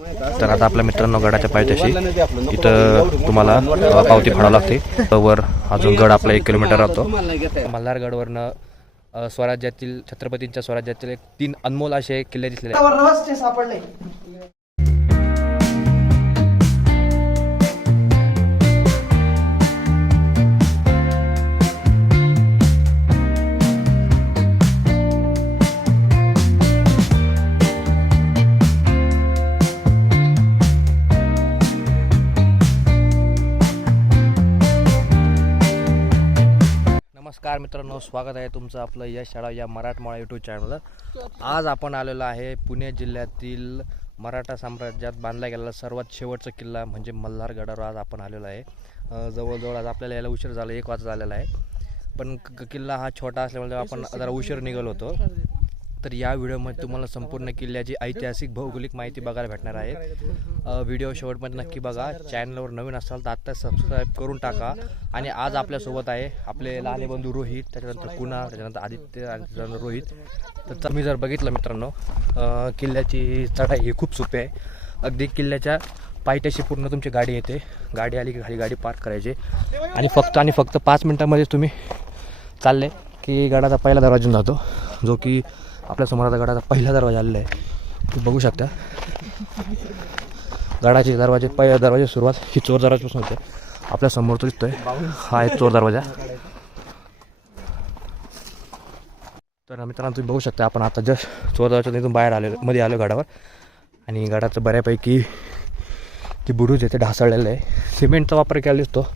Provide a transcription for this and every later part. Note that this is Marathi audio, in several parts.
तर आता आपल्या मित्रांनो गडाच्या पायथ्याशी इथं तुम्हाला पावती फाडावं लागते. वर अजून गड आपला 1 किलोमीटर राहतो. मल्हारगडवरनं स्वराज्यातील छत्रपतींच्या स्वराज्यातील 3 अनमोल असे किल्ले दिसलेले आहेत. नमस्कार मित्रांनो, स्वागत आहे तुमचं आपलं यश शाळा या मराठमोळा यूट्यूब चॅनलवर. आज आपण आलेलो आहे पुणे जिल्ह्यातील मराठा साम्राज्यात बांधला गेलेला सर्वात शेवटचा किल्ला म्हणजे मल्हारगडावर आज आपण आलेलो आहे. जवळजवळ आज आपल्याला यायला उशीर झाला, 1 वाजता झालेला आहे. पण किल्ला हा छोटा असल्यामुळे आपण जरा उशीर निघालो होतो. तर या व्हिडिओमध्ये तुम्हाला संपूर्ण किल्ल्याची ऐतिहासिक भौगोलिक माहिती बघायला भेटणार आहे. व्हिडिओ शेवटमध्ये नक्की बघा. चॅनलवर नवीन असाल तर आत्ता सबस्क्राईब करून टाका. आणि आज आपल्यासोबत आहे आपले लहाने बंधू रोहित, त्याच्यानंतर कुणाल, त्याच्यानंतर आदित्य आणि त्याच्यानंतर रोहित. तर तुम्ही जर बघितलं मित्रांनो, किल्ल्याची चढाई ही खूप सोपी आहे. अगदी किल्ल्याच्या पायथ्याशी पूर्ण तुमची गाडी येते. गाडी आली की खाली गाडी पार्क करायची आणि फक्त 5 मिनटामध्ये तुम्ही चालले की गडाचा पहिला दरवाजा जातो, जो की आपल्या समोर गडाचा पहिला दरवाजा आलेला आहे. तुम्ही बघू शकता गडाचे दरवाजे सुरुवात ही चोर दरवाजापासून होते. आपल्या समोर तो दिसतोय हा आहे चोर दरवाजा. तर मित्रांनो तुम्ही बघू शकता आपण आता जस्ट चोर दरवाजातून इथून बाहेर मध्ये आलो गडावर. आणि गडाचं बऱ्यापैकी जी बुरुज आहे ते ढासळलेलं आहे. सिमेंटचा वापर केला दिसतो,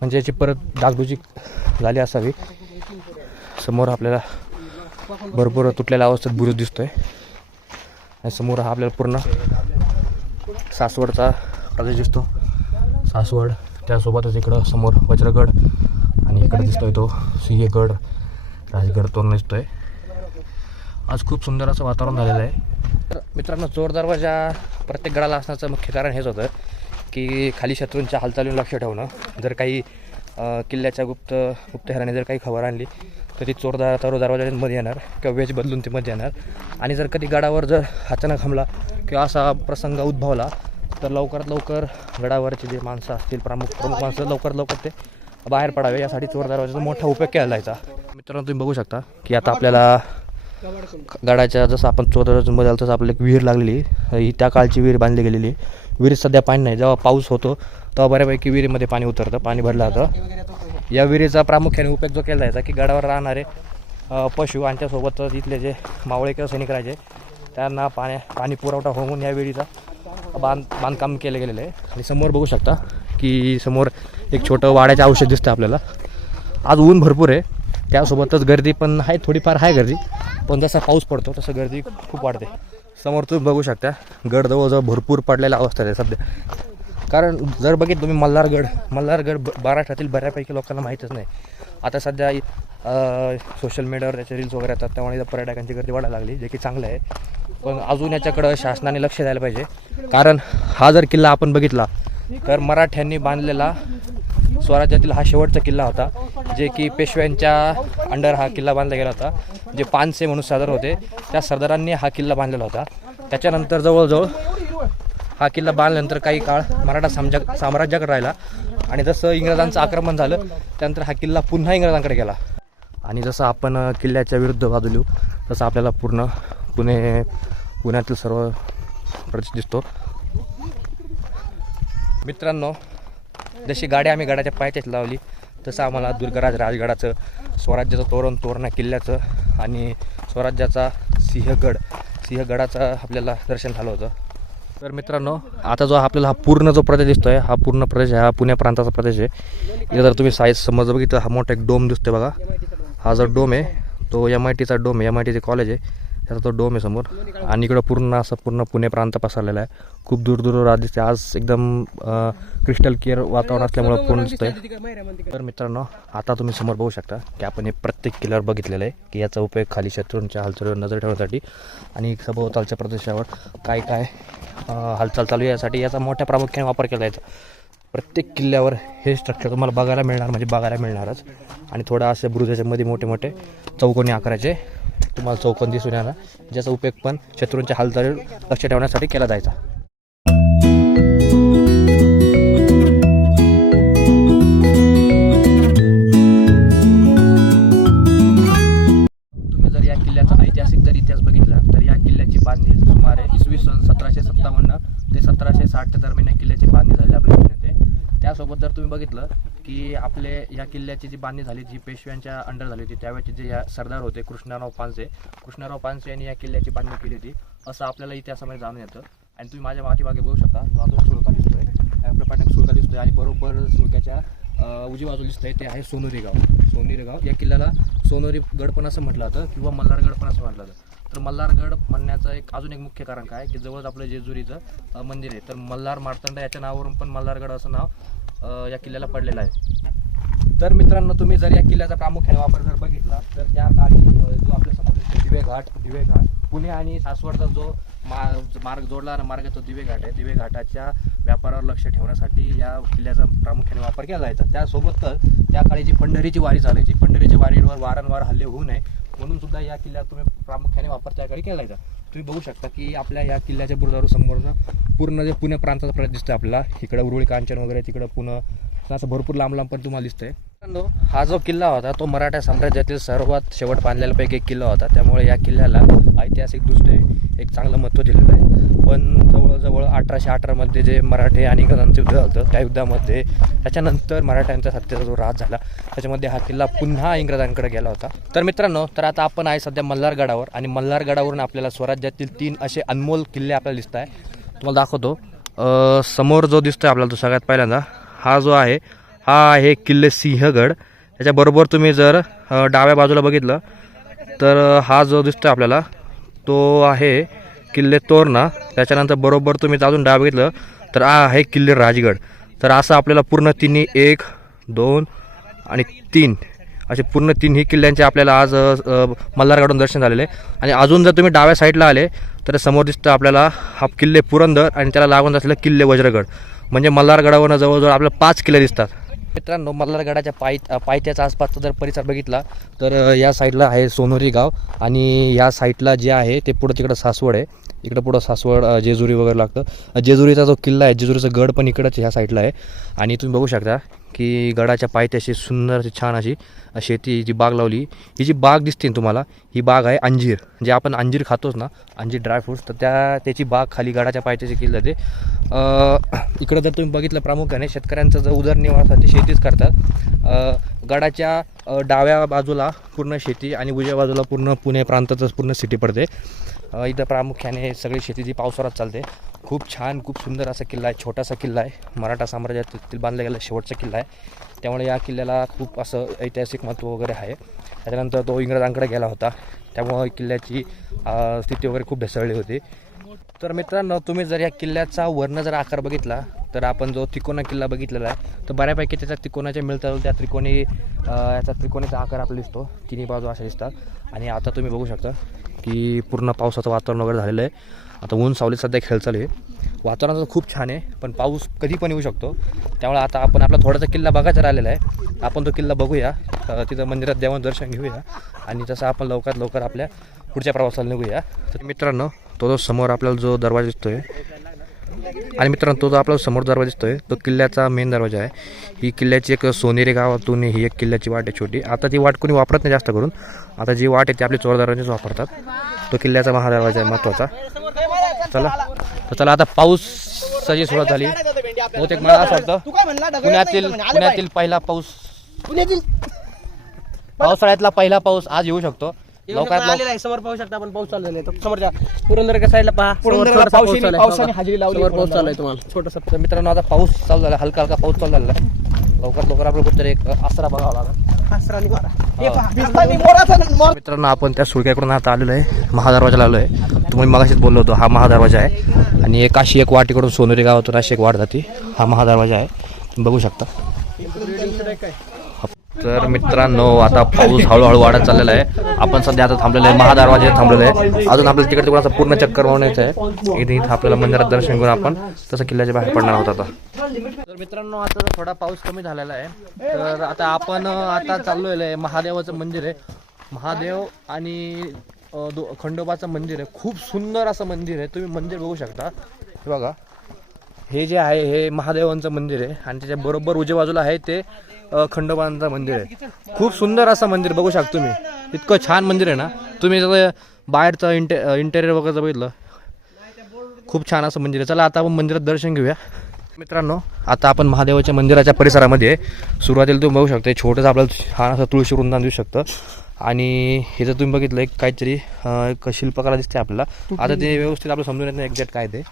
म्हणजे याची परत डागडुजी झाली असावी. समोर आपल्याला भरपूर तुटलेल्या अवस्थेत बुरुज दिसतोय. आणि समोर हा आपल्याला पूर्ण सासवडचा प्रदेश दिसतो. सासवड, त्यासोबतच इकडं समोर वज्रगड आणि इकडं दिसतोय तो सिंहगड, राजगड तोरण दिसतोय. आज खूप सुंदर असं वातावरण झालेलं आहे. तर मित्रांनो, चोर दरवाजा प्रत्येक गडाला असण्याचं मुख्य कारण हेच होतं की खाली शत्रूंच्या हालचालीवर लक्ष ठेवणं. जर काही किल्ल्याच्या गुप्तहेराने जर काही खबर आणली तर ती चोर दरवाजामध्ये येणार किंवा वेज बदलून ती मध्ये येणार. आणि जर कधी गडावर जर अचानक हमला किंवा असा प्रसंग उद्भवला तर लवकरात लवकर गडावरचे जे माणसं असतील, प्रमुख माणसं लवकर ते बाहेर पडावे यासाठी चोर दरवाजाचा मोठा उपयोग केला जायचा. मित्रांनो तुम्ही बघू शकता की आता आपल्याला गडाच्या जसं आपण चोर दरवाजामध्ये आलो तसं आपल्याला एक विहीर लागलेली. ही त्या काळची विहीर बांधली गेलेली. विहिरीत सध्या पाणी नाही. जेव्हा पाऊस होतो तेव्हा बऱ्यापैकी विहिरीमध्ये पाणी उतरतं, पाणी भरलं जातं. या विहिरीचा प्रामुख्याने उपयोग जो केला जायचा की गडावर राहणारे पशु आणि त्यासोबतच इथले जे मावळे किंवा सैनिक राहायचे त्यांना पाणी पुरवठा होऊन या विहिरीचा बांधकाम केलं गेलेलं आहे. आणि समोर बघू शकता की समोर एक छोटं वाड्याचं औषध दिसतं आपल्याला. आज ऊन भरपूर आहे, त्यासोबतच गर्दी पण आहे, थोडीफार आहे गर्दी, पण जसा पाऊस पडतो तसं गर्दी खूप वाढते. समोर तुम्ही बघू शकता गड जवळजवळ भरपूर पडलेला अवस्था आहे सध्या. कारण जर बघितलं तुम्ही मल्हारगड महाराष्ट्रातील बऱ्यापैकी लोकांना माहीतच नाही. आता सध्या सोशल मीडियावर त्याचे रील्स वगैरे येतात, त्यामुळे पर्यटकांची गर्दी वाढायला लागली, जे की चांगलं आहे. पण अजून याच्याकडं शासनाने लक्ष द्यायला पाहिजे. कारण हा जर किल्ला आपण बघितला तर मराठ्यांनी बांधलेला स्वराज्यातील हा शेवटचा किल्ला होता, जे की पेशव्यांच्या अंडर हा किल्ला बांधला गेला होता. जे पानसे म्हणून सरदार होते त्या सरदारांनी हा किल्ला बांधलेला होता. त्याच्यानंतर जवळजवळ हा किल्ला बांधल्यानंतर काही काळ मराठा साम्राज्याकडे राहिला. आणि जसं इंग्रजांचं आक्रमण झालं त्यानंतर हा किल्ला पुन्हा इंग्रजांकडे गेला. आणि जसं आपण किल्ल्याच्या विरुद्ध बाजू तसं आपल्याला पूर्ण पुण्यातील सर्व प्रदेश दिसतो. मित्रांनो, जशी गाडी आम्ही गडाच्या पायथ्याशी लावली तसं आम्हाला दुर्गराज राजगडाचं, स्वराज्याचं तोरणा किल्ल्याचं आणि स्वराज्याचा सिंहगडाचं आपल्याला दर्शन झालं होतं. तर मित्रांनो, आता जो आपल्याला हा पूर्ण जो प्रदेश दिसतोय हा पूर्ण प्रदेश हा पुणे प्रांताचा प्रदेश आहे. इथं जर तुम्ही साईज समज बघितलं हा मोठा एक डोम दिसतोय बघा. हा जो डोम आहे तो MITचा डोम आहे, MITचे कॉलेज आहे त्याचा तो डोम आहे समोर. आणि इकडं पूर्ण पुणे प्रांत पसरलेला आहे. खूप दूर राज दिसते. आज एकदम क्रिस्टल क्लिअर वातावरण असल्यामुळे पूर्ण दिसतंय. तर मित्रांनो, आता तुम्ही समोर बघू शकता की आपण हे प्रत्येक किल्ल्यावर बघितलेलं आहे की याचा उपयोग खाली शत्रूंच्या हालचालीवर नजर ठेवण्यासाठी आणि सभोवतालच्या प्रदेशावर काय हालचाल चालू यासाठी याचा मोठ्या प्रामुख्याने वापर केला जायचा. प्रत्येक किल्ल्यावर हे स्ट्रक्चर तुम्हाला बघायला मिळणारच. आणि थोडा असे बुरुजाच्यामध्ये मोठे चौकोनी आकाराचे तुम्हाला चौकोन दिसून येणार, ज्याचा उपयोग पण शत्रूंच्या हालचालीवर लक्ष ठेवण्यासाठी केला जायचा. बांधणी सुमारे इसवी सन 1757 ते 1760 दरम्यान या किल्ल्याची बांधणी झाली आपल्या येते. त्यासोबत जर तुम्ही बघितलं की आपले या किल्ल्याची जी बांधणी झाली जी पेशव्यांच्या अंडर झाली होती त्यावेळेचे जे या सरदार होते कृष्णराव पानसे यांनी या किल्ल्याची बांधणी केली होती असं आपल्याला इतिहासामध्ये जाणून येतं. आणि तुम्ही माझ्या पाठीमागे बघू शकता तो सुळका दिसतोय, आपल्या पाठीमागे सुळका दिसतोय आणि बरोबर सुळक्याच्या उजवी बाजूला दिसतंय ते आहे सोनेरी गाव. या किल्ल्याला सोनेरी गड पण असं म्हटलं जातं किंवा मल्हारगड पण असं म्हटलं जातं. तर मल्हारगड म्हणण्याचं अजून एक मुख्य कारण काय की जवळच आपलं जेजुरीचं मंदिर आहे, तर मल्हार मार्तंड याच्या नावावरून पण मल्हारगड असं नाव या किल्ल्याला पडलेलं आहे. तर मित्रांनो, तुम्ही जर या किल्ल्याचा प्रामुख्याने वापर जर बघितला तर त्या काळी जो आपल्या समोर दिवे घाट पुणे आणि सासवडचा जो मार्ग जोडणारा मार्ग तो दिवे घाट आहे. दिवे घाटाच्या व्यापारावर लक्ष ठेवण्यासाठी या किल्ल्याचा प्रामुख्याने वापर केला जायचा. त्यासोबतच त्या काळी जी पंढरीची वारी चालायची, पंढरीच्या वारीवर वारंवार हल्ले होऊ नये म्हणून सुद्धा या किल्ल्यात तुम्ही प्रामुख्याने वापर त्या काळी केला जायचा. तुम्ही बघू शकता की आपल्या या किल्ल्याच्या बुरुजावर समोरनं पूर्ण जे पुणे प्रांताचा प्रदेश दिसतं आपला, इकडं उरुळी कांचन वगैरे, तिकडं पुणे असं भरपूर लांब पण तुम्हाला दिसतंय. हा जो किल्ला होता तो मराठा साम्राज्यातील सर्वात शेवट बांधलेल्यापैकी एक किल्ला होता. त्यामुळे या किल्ल्याला ऐतिहासिकदृष्ट्या एक चांगलं महत्त्व दिलेलं आहे. पण जवळजवळ 1818 मध्ये जे मराठे आणि इंग्रजांचं युद्ध झालं त्या युद्धामध्ये त्याच्यानंतर मराठ्यांच्या सत्तेचा जो राज झाला त्याच्यामध्ये हा किल्ला पुन्हा इंग्रजांकडे गेला होता. तर मित्रांनो, तर आता आपण आहे सध्या मल्हारगडावर आणि मल्हारगडावरून आपल्याला स्वराज्यातील 3 असे अनमोल किल्ले आपल्याला दिसत आहे. तुम्हाला दाखवतो. समोर जो दिसतोय आपल्याला तो सगळ्यात पहिल्यांदा हा जो आहे हा आहे किल्ले सिंहगड. त्याच्याबरोबर तुम्ही जर डाव्या बाजूला बघितलं तर हा जो दिसतोय आपल्याला तो आहे किल्ले तोरणा. त्याच्यानंतर बरोबर तुम्ही अजून डाव बघितलं तर हा आहे किल्ले राजगड. तर असं आपल्याला पूर्ण तिन्ही 1, 2 आणि 3 असे पूर्ण तिन्ही किल्ल्यांचे आपल्याला आज मल्हारगडून दर्शन झालेले. आणि अजून जर तुम्ही डाव्या साईडला आले तर समोर दिसतं आपल्याला हा किल्ले पुरंदर आणि त्याला लागून असलेलं किल्ले वज्रगड. म्हणजे मल्हारगडावरून जवळजवळ आपल्याला 5 किल्ले दिसतात. मित्रांनो, मल्हारगडाच्या पायथ्याच्या आसपासचा जर परिसर बघितला तर या साईडला आहे सोनोरी गाव आणि या साईडला जे आहे ते पुढं तिकडं सासवड आहे. इकडं पुढं सासवड जेजुरी वगैरे लागतं. जेजुरीचा जो किल्ला आहे, जेजुरीचा गड पण इकडंच ह्या साईडला आहे. आणि तुम्ही बघू शकता की गडाच्या पायथ्याशी सुंदर अशी छान अशी शेती जी बाग लावली. ही जी बाग दिसते तुम्हाला ही बाग आहे अंजीर, जे आपण अंजीर खातोच ना, अंजीर ड्रायफ्रूट्स, तर त्याची बाग खाली गडाच्या पायथ्याशी केली जाते. इकडं जर तुम्ही बघितलं प्रामुख्याने शेतकऱ्यांचं जर उदरनिर्वाहासाठी शेतीच करतात. गडाच्या डाव्या बाजूला पूर्ण शेती आणि उजव्या बाजूला पूर्ण पुणे प्रांतातच पूर्ण सिटी पडते. इथं प्रामुख्याने सगळी शेती जी पावसाळ्यात चालते. खूप छान, खूप सुंदर असा किल्ला आहे. छोटासा किल्ला आहे, मराठा साम्राज्यातील बांधला गेला शेवटचा किल्ला आहे. त्यामुळे या किल्ल्याला खूप असं ऐतिहासिक महत्त्व वगैरे आहे. त्याच्यानंतर तो इंग्रजांकडे गेला होता, त्यामुळे किल्ल्याची स्थिती वगैरे खूप ढासळली होती. तर मित्रांनो, तुम्ही जर या किल्ल्याचा वर्ण जर आकार बघितला तर आपण जो त्रिकोणा किल्ला बघितलेला आहे तर बऱ्यापैकी त्याच्या त्रिकोणाच्या मिळतात त्या याचा त्रिकोणीचा आकार आपल्याला दिसतो. तिन्ही बाजू अशा दिसतात. आणि आता तुम्ही बघू शकता की पूर्ण पावसाचं वातावरण वगैरे झालेलं आहे. आता ऊन सावलीत सध्या खेळ चालू आहे. वातावरण तर खूप छान आहे, पण पाऊस कधी पण येऊ शकतो. त्यामुळे आता आपण आपला थोडासा किल्ला बघायचा राहिलेला आहे. आपण तो किल्ला बघूया, तिथं मंदिरात देवाचं दर्शन घेऊया आणि तसं आपण लवकरात लवकर आपल्या पुढच्या प्रवासाला निघूया. तर मित्रांनो, तो जो समोर आपल्याला जो दरवाजा दिसतोय आणि मित्रांनो तो जो आपल्याला समोर दरवाजा दिसतोय तो किल्ल्याचा मेन दरवाजा आहे. ही किल्ल्याची एक सोनेरी गावातून ही एक किल्ल्याची वाट आहे छोटी. आता ती वाट कोणी वापरत नाही जास्त करून. आता जी वाट आहे ती आपली चोर दरवाजेच वापरतात. तो किल्ल्याचा महादरवाजा आहे महत्त्वाचा. चला आता पाऊसाची सुरुवात झाली. बहुतेक मला असं वाटतं पुण्यातील पहिला पाऊस, पावसाळ्यातला पहिला पाऊस आज येऊ शकतो. लवकरात समोर पाहू शकता आपण, पाऊस चालू झालाय. समोरच्या पुरंदरच्या साईडला पहा, पावसाने हजेरी लावली. पाऊस चालू आहे तुम्हाला छोटासा. मित्रांनो, आता पाऊस चालू झाला, हलका हलका पाऊस चालू झाला. लवकरात लवकर आपल्याला कुठेतरी एक आसरा बघावा लागेल. मित्रांनो, आपण त्या सुळक्याकडून आता आलेलो आहे, महादरवाजाला आलो आहे. तुम्ही मगाशीच बोललो होतो, हा महादरवाजा आहे. आणि एक अशी एक वाटेकडून सोनेरी गावातून अशी एक वाट जाते. हा महादरवाजा आहे, तुम्ही बघू शकता. तर मित्रांनो, आता पाऊस हळूहळू वाढत चाललेला आहे. आपण सध्या आता थांबलेलं आहे, महादरवाजा थांबलेलं आहे. अजून आपल्याला तिकडे तिकडे असं पूर्ण चक्कर मारण्याचं आहे. इथे आपल्याला मंदिरात दर्शन घेऊन आपण तसं किल्ल्याच्या बाहेर पडणार आहोत आता. तर मित्रांनो, आता थोडा पाऊस कमी झालेला आहे. तर आता आपण चाललेलं आहे, महादेवाचं मंदिर आहे. महादेव आणि खंडोबाचं मंदिर आहे. खूप सुंदर असं मंदिर आहे. तुम्ही मंदिर बघू शकता. हे बघा, हे जे आहे हे महादेवांचं मंदिर आहे आणि त्याच्या बरोबर उजव्या बाजूला आहे ते खंडोबांचं मंदिर आहे. खूप सुंदर असं मंदिर बघू शकता तुम्ही. इतकं छान मंदिर आहे ना. तुम्ही बाहेरचं इंटेरियर वगैरे बघितलं खूप छान असं मंदिर आहे. चला आता आपण मंदिरात दर्शन घेऊया मित्रांनो. आता आपण महादेवाच्या मंदिराच्या परिसरामध्ये आहे. सुरुवातीला तुम्ही बघू शकता छोटंसं आपल्याला छान असं तुळशी वृंदावन दिसू शकतं. आणि हे जर तुम्ही बघितलं एक काहीतरी एक शिल्पकला दिसते आपल्याला. आता ते व्यवस्थित आपलं समजून येत नाही एक्झॅक्ट काय ते.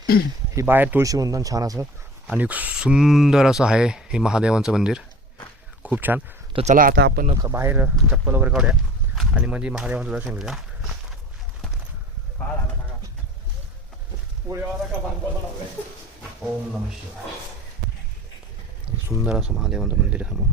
ही बाहेर तुळशी वृंदावन छान असं आणि सुंदर असं आहे हे महादेवांचं मंदिर, खूप छान. तर चला आता आपण बाहेर चप्पल वगैरे काढूया आणि मध्ये महादेवांचं दर्शन घेऊया. ओम नमः शिवाय. सुंदर असं महादेवांचं मंदिर आहे समोर.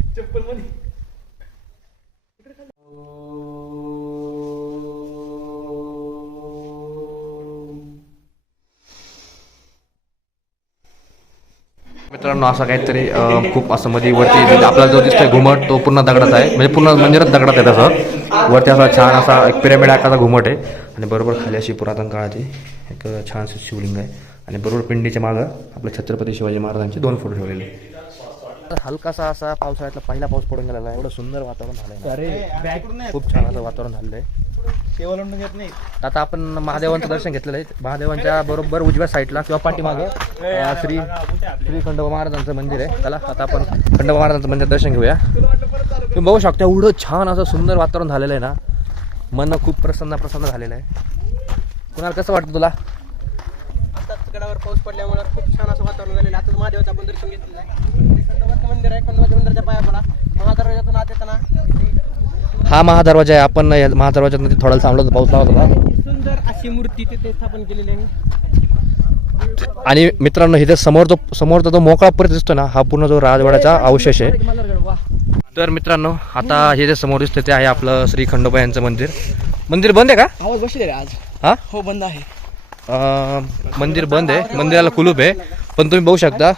मित्रांनो असं काहीतरी खूप असं मध्ये वरती आपल्याला जो दिसतोय घुमट तो पूर्ण दगडाचा आहे, म्हणजे पूर्ण मंदिरात दगडात आहे. तसं वरती असा छान असा एक पिरॅमिड आकाराचा घुमट आहे आणि बरोबर खाली अशी पुरातन काळाची एक छानशी शिवलिंग आहे. आणि बरोबर पिंडीच्या मागं आपल्या छत्रपती शिवाजी महाराजांचे 2 फोटो ठेवलेले. हलकासा असा पावसाळ्यातला पहिला पाऊस पडून गेलेला आहे. एवढं सुंदर वातावरण झालंय, अरे खूप छान असं वातावरण झालेलं आहे. आता आपण महादेवांचं दर्शन घेतलेलं आहे. महादेवांच्या बरोबर उजव्या साईडला किंवा पाठीमागं श्री खंडोबा महाराजांचं मंदिर आहे. चला आता आपण खंडोबा महाराजांचं मंदिर दर्शन घेऊया. तुम्ही बघू शकता एवढं छान असं सुंदर वातावरण झालेलं आहे ना, मन खूप प्रसन्न झालेलं आहे. कुणाला कसं वाटतं तुला? गडावर पाऊस पडल्यामुळे खूप छान असं वातावरण झालेलं आहे. आता महादेवाचं आपण दर्शन घेतलेलं आहे. खंडोबाचं मंदिर आहे. खंडोबाच्या मंदिराच्या पाया पडा. महादरवाजातून आत येताना हा महादरवाजा आहे. आपण महादरवाजात थोडा थांबलो होतो, पाऊस लागत होता. सुंदर अशी मूर्ती तिथे स्थापन केलेली आहे. आणि मित्रांनो इथे समोरचा जो मोकळा परिसर दिसतो ना, हा पूर्ण जो राजवाड्याचा अवशेष आहे. तर मित्रांनो आता हे जे समोर दिसतं ते आहे आपलं श्री खंडोबा यांचं मंदिर. मंदिर बंद आहे का? आवाज बसले रे आज? हा हो बंद आहे. मंदिर बंद आहे, मंदिराला कुलूप आहे. पण तुम्ही बघू शकता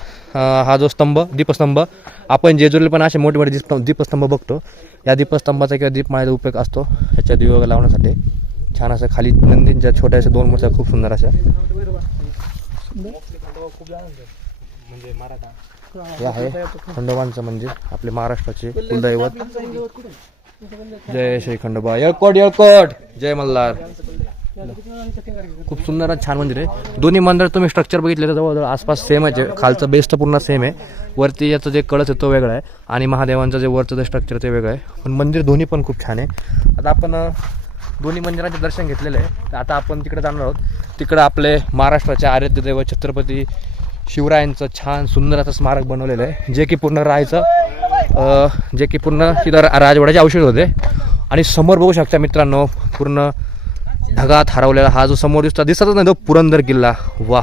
हा जो दीपस्तंभ आपण जेजुरीला पण असे मोठे मोठे दीपस्तंभ बघतो. या दीपस्तंभाचा किंवा दीपमाळ्याचा उपयोग असतो ह्याच्या दिवे लावण्यासाठी. छान असं खाली नंदींच्या छोट्याशा 2 मूर्त्या खूप सुंदर अशा. हे आहे खंडोबांचं मंदिर, आपले महाराष्ट्राचे कुलदैवत. जय श्री खंडोबा. येळकोट जय मल्हार. खूप सुंदर छान मंदिर आहे. दोन्ही मंदिर तुम्ही स्ट्रक्चर बघितले तर जवळजवळ आसपास सेम आहे. खालचं बेस तर पूर्ण सेम आहे. वरती याचं जे कळस आहे तो वेगळा आहे आणि महादेवांचं जे वरचं जे स्ट्रक्चर ते वेगळं आहे. पण मंदिर दोन्ही पण खूप छान आहे. आता आपण दोन्ही मंदिरांचे दर्शन घेतलेलं आहे. आता आपण तिकडे जाणार आहोत. तिकडं आपले महाराष्ट्राचे आराध्य दैवत छत्रपती शिवरायांचं छान सुंदर असं स्मारक बनवलेलं आहे, जे की पूर्ण तिथं राजवाड्याचे अवशेष होते. आणि समोर बघू शकता मित्रांनो पूर्ण ढगात हरवलेला हा जो समोर दिसतच नाही तो पुरंदर किल्ला. वा.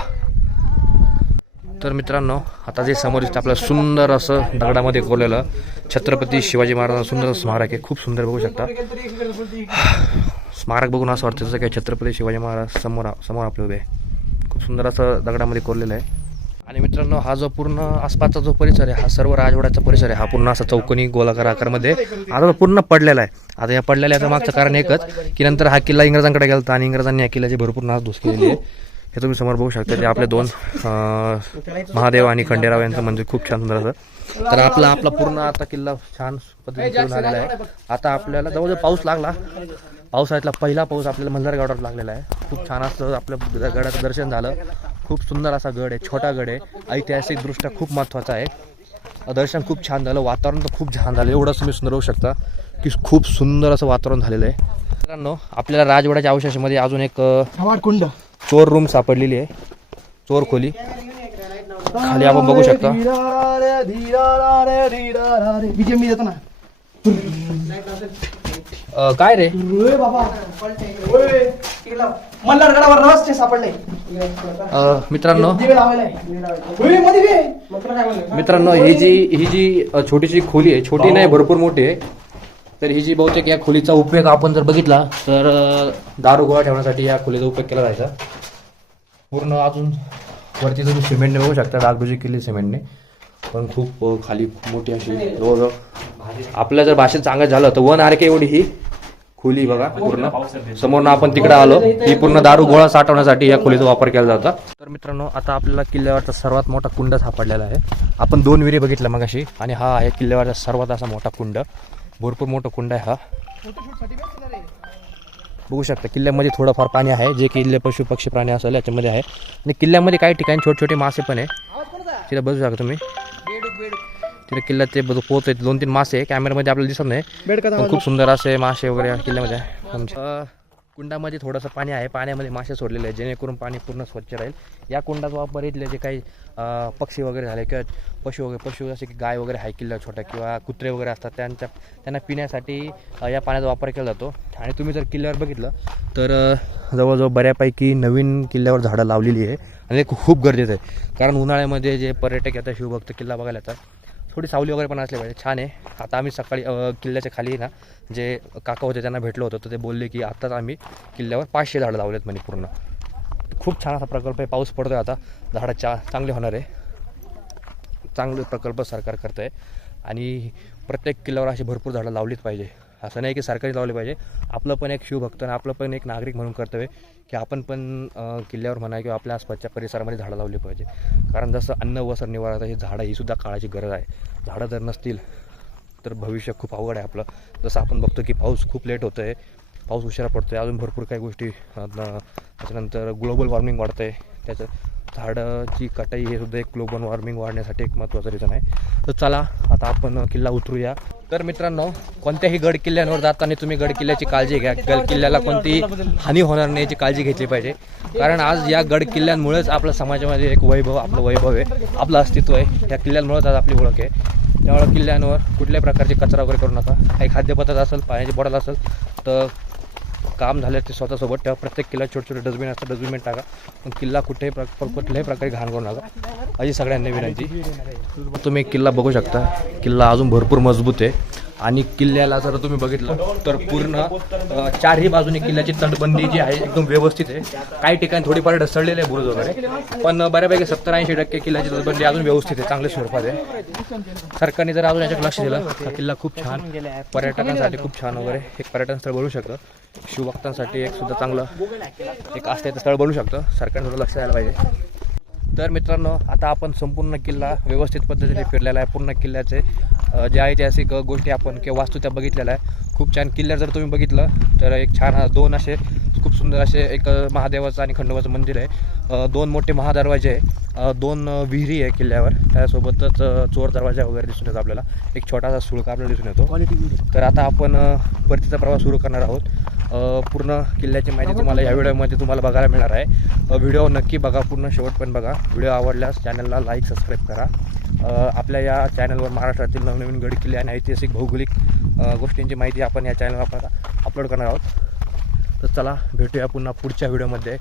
तर मित्रांनो आता जे समोर दिसतं आपल्याला सुंदर असं दगडामध्ये कोरलेलं छत्रपती शिवाजी महाराजांचं सुंदर स्मारक आहे. खूप सुंदर बघू शकता. स्मारक बघून असं वाटतं जसं काही छत्रपती शिवाजी महाराज समोर आपले उभे आहे. खूप सुंदर असं दगडामध्ये कोरलेलं आहे. आणि मित्रांनो हा जो पूर्ण आसपासचा जो परिसर आहे हा सर्व राजवाड्याचा परिसर आहे. हा पूर्ण असा चौकोनी गोलाकार आकारमध्ये आता पूर्ण पडलेला आहे. आता या पडलेल्या याचं मागचं कारण एकच की नंतर हा किल्ला इंग्रजांकडे गेला आणि इंग्रजांनी या किल्ल्याची भरपूर नासधूस केलेली आहे. हे तुम्ही समोर बघू शकता. ते आपले 2 महादेव आणि खंडेराव यांचं मंदिर खूप छान सुंदर असं. तर आपला पूर्ण आता किल्ला छान पद्धतीने झालेला आहे. आता आपल्याला जवळजवळ पाऊस लागला. पावसाळ्यातला पहिला पाऊस आपल्याला मल्हारगडावर लागलेला आहे. खूप छान असं आपल्या गडाचं दर्शन झालं. खूप सुंदर असा गड आहे, छोटा गड आहे, ऐतिहासिकदृष्ट्या खूप महत्त्वाचा आहे. दर्शन खूप छान झालं. वातावरण तर खूप छान झालं. एवढं तुम्ही सुंदर होऊ शकता की खूप सुंदर असं वातावरण झालेलं आहे. मित्रांनो आपल्याला राजवाड्याच्या अवशेषामध्ये अजून एक चोर रूम सापडलेली आहे, चोर खोली. खाली आपण बघू शकता. काय रे मल्हारगडावर रहस्य सापडले मित्रांनो. ही जी छोटीशी खोली आहे, छोटी नाही भरपूर मोठी आहे. तर ही जी बहुतेक या खोलीचा उपयोग आपण जर बघितला तर दारू गोळा ठेवण्यासाठी या खोलीचा उपयोग केला जायचा. पूर्ण अजून वरती तुम्ही सिमेंटने बघू शकता, डागडुजी केली सिमेंटने. पण खूप खाली मोठी अशी जवळजवळ आपल्या जर भाषेत सांगायचं झालं तर 1 RK एवढी ही खोली बघा. पूर्ण समोरनं आपण तिकडे आलो. ही पूर्ण दारू गोळा साठवण्यासाठी या खोलीचा वापर केला जातो. तर मित्रांनो आता आपल्याला किल्ल्यावरचा सर्वात मोठा कुंड सापडलेला आहे. आपण 2 विहिरी बघितल्या मगाशी आणि हा आहे किल्ल्यावरचा सर्वात असा मोठा कुंड. भरपूर मोठा कुंड आहे हा. बघू शकता किल्ल्यामध्ये थोडंफार पाणी आहे, जे किल्ले पशु पक्षी प्राणी असेल याच्यामध्ये आहे. आणि किल्ल्यामध्ये काही ठिकाणी छोटे छोटे मासे पण आहे. तिथे बघू शकता तुम्ही, तिथे किल्ल्यात ते पोहत आहेत 2-3 मासे. कॅमेऱ्यामध्ये आपल्याला दिसत नाही, पण खूप सुंदर असे मासे वगैरे या किल्ल्यामध्ये आहे. कुंडामध्ये थोडंसं पाणी आहे, पाण्यामध्ये मासे सोडलेले आहेत जेणेकरून पाणी पूर्ण स्वच्छ राहील. या कुंडाचा वापर इथले जे काही पक्षी वगैरे झाले किंवा पशु जसे की गाय वगैरे आहे किल्ला छोट्या किंवा कुत्रे वगैरे असतात त्यांना पिण्यासाठी या पाण्याचा वापर केला जातो. आणि तुम्ही जर किल्ल्यावर बघितलं तर जवळजवळ बऱ्यापैकी नवीन किल्ल्यावर झाडं लावलेली आहे आणि ते खूप गरजेचं आहे. कारण उन्हाळ्यामध्ये जे पर्यटक येतात शिवभक्त किल्ला बघायला येतात, थोडी सावली वगैरे पण असली पाहिजे. छान आहे. आता आम्ही सकाळी किल्ल्याच्या खाली ना जे काका होते त्यांना भेटलो होतो, तर ते बोलले की आत्ताच आम्ही किल्ल्यावर 500 झाडं लावलेत म्हणे. पूर्ण खूप छान असा प्रकल्प आहे. पाऊस पडतो आहे आता, झाडं चांगले होणार आहे. चांगले प्रकल्प सरकार करतं आहे आणि प्रत्येक किल्ल्यावर अशी भरपूर झाडं लावलीच पाहिजे. असं नाही की सरकारी लावले पाहिजे, आपलं पण एक शिवभक्त आणि आपलं पण एक नागरिक म्हणून कर्तव्य की आपण पण किल्ल्यावर म्हणा किंवा आपल्या आसपासच्या परिसरामध्ये झाडं लावली पाहिजे. कारण जसं अन्न वस्त्र निवारा ही झाडं ही सुद्धा काळाची गरज आहे. झाडं जर नसतील तर भविष्य खूप अवघड आहे आपलं. जसं आपण बघतो की पाऊस खूप लेट होतो आहे, पाऊस उशिरा पडतो आहे, अजून भरपूर काही गोष्टी. त्याच्यानंतर ग्लोबल वॉर्मिंग वाढतं आहे, त्याचं झाडाची कटाई हे सुद्धा एक ग्लोबल वॉर्मिंग वाढण्यासाठी एक महत्त्वाचं रिझन आहे. तर चला आता आपण किल्ला उतरूया. तर मित्रांनो, कोणत्याही गड किल्ल्यांवर जाताना तुम्ही गड किल्ल्याची काळजी घ्या. गड किल्ल्याला कोणतीही हानी होणार नाही याची काळजी घेतली पाहिजे. कारण आज या गड किल्ल्यांमुळेच आपल्या समाजामध्ये एक आपलं वैभव आहे, आपलं अस्तित्व आहे. या किल्ल्यांमुळेच आज आपली ओळख आहे. त्यामुळे किल्ल्यांवर कुठल्याही प्रकारचे कचरा वगैरे करू नका. काही खाद्यपदार्थ असेल, पाण्याची बॉटल असेल तर काम झालं ते स्वतःसोबत ठेवा. प्रत्येक किल्ल्यात छोटे छोटे डस्टबिन असतात, डस्टबिन टाका. पण किल्ला कुठल्याही प्रकारे घाण करू नका अशी सगळ्यांना विनंती. तुम्ही किल्ला बघू शकता, किल्ला अजून भरपूर मजबूत आहे. आणि किल्ल्याला जर तुम्ही बघितलं तर पूर्ण 4ही बाजूने किल्ल्याची तटबंदी जी आहे एकदम व्यवस्थित आहे. काही ठिकाणी थोडीफार ढसळलेले आहे बुरुज वगैरे, पण बऱ्यापैकी 70-80% किल्ल्याची तटबंदी अजून व्यवस्थित आहे, चांगल्या स्वरूपात आहे. सरकारने जर अजून याच्यात लक्ष दिलं हा किल्ला खूप छान, पर्यटकांसाठी खूप छान वगैरे एक पर्यटन स्थळ बनू शकतं. शिवभक्तांसाठी एक सुद्धा चांगलं एक आस्थेचं स्थळ बनू शकतं. सरकारने थोडं लक्ष द्यायला पाहिजे. तर मित्रांनो, आता आपण संपूर्ण किल्ला व्यवस्थित पद्धतीने फिरलेला आहे. पूर्ण किल्ल्याचे जे ऐतिहासिक गोष्टी आपण किंवा वास्तू त्या बघितलेल्या आहे. खूप छान. किल्ल्यात जर तुम्ही बघितलं तर एक छान 2 असे खूप सुंदर असे एक महादेवाचं आणि खंडोबाचं मंदिर आहे. 2 मोठे महादरवाजे आहे, 2 विहिरी आहे किल्ल्यावर. त्यासोबतच चोर दरवाजा वगैरे दिसून येतो आपल्याला. एक छोटासा सुळका आपल्याला दिसून येतो. तर आता आपण परतीचा प्रवास सुरू करणार आहोत. पूर्ण किल्ल्याची माहिती तुम्हाला या व्हिडिओमध्ये तुम्हाला बघायला मिळणार आहे. व्हिडिओ नक्की बघा, पूर्ण शेवटपर्यंत बघा. व्हिडिओ आवडल्यास चॅनलला लाईक सबस्क्राईब करा. आपल्या या चॅनलवर महाराष्ट्रातील नवनवीन गड किल्ले आणि ऐतिहासिक भौगोलिक गोष्टींची माहिती आपण या चॅनलवर अपलोड करणार आहोत. तर चला भेटूया पुन्हा पुढच्या व्हिडिओमध्ये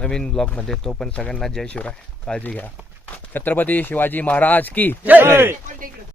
नवीन ब्लॉगमध्ये. तो पण सगळ्यांना जय शिवराय. काळजी घ्या. छत्रपती शिवाजी महाराज की जय.